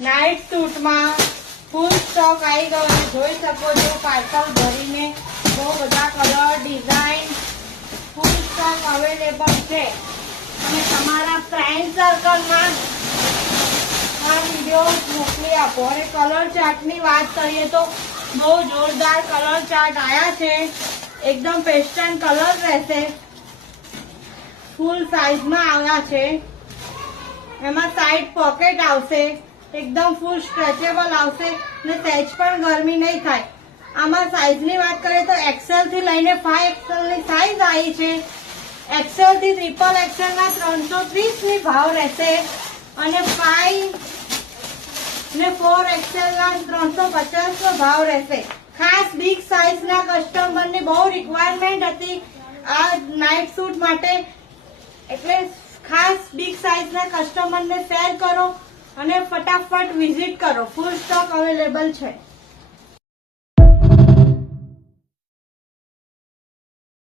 Night સૂટમાં ફૂલ stock આવી ગયો છે, જોઈ શકો છો પાર્સલ ભરીને બહુ બધા કલર ડિઝાઇન ફૂલ સ્ટોક અવેલેબલ છે અને તમારા ફ્રેન્ડ સર્કલમાં આ વિડીયો મોકલી આપો। અને કલર ચાર્ટની વાત કરીએ તો બહુ જોરદાર કલર ચાર્ટ આયા છે, એકદમ પેસ્ટલ કલર રહેશે, ફૂલ સાઈઝમાં આવ્યા છે, એમાં સાઈડ પોકેટ આવશે, એકદમ ફૂલ સ્ટ્રેચેબલ આવશે ને સહેજ પણ ગરમી નહીં થાય। આમાં સાઈઝની વાત કરીએ તો એક્સેલ થી લઈને 5XL ની સાઈઝ આવી છે, એક્સેલ થી ટ્રિપલ એક્સેલ ના 330 ની ભાવ રહેશે અને 5 ને 4XL ના 350 નો ભાવ રહેશે। ખાસ બિગ સાઈઝ ના કસ્ટમર ની બહુ રિક્વાયરમેન્ટ હતી આ નાઇટ સૂટ માટે, એટલે ખાસ બિગ સાઈઝ ના કસ્ટમર ને શેર કરો અને ફટાફટ વિઝિટ કરો, ફૂલ સ્ટોક અવેલેબલ છે।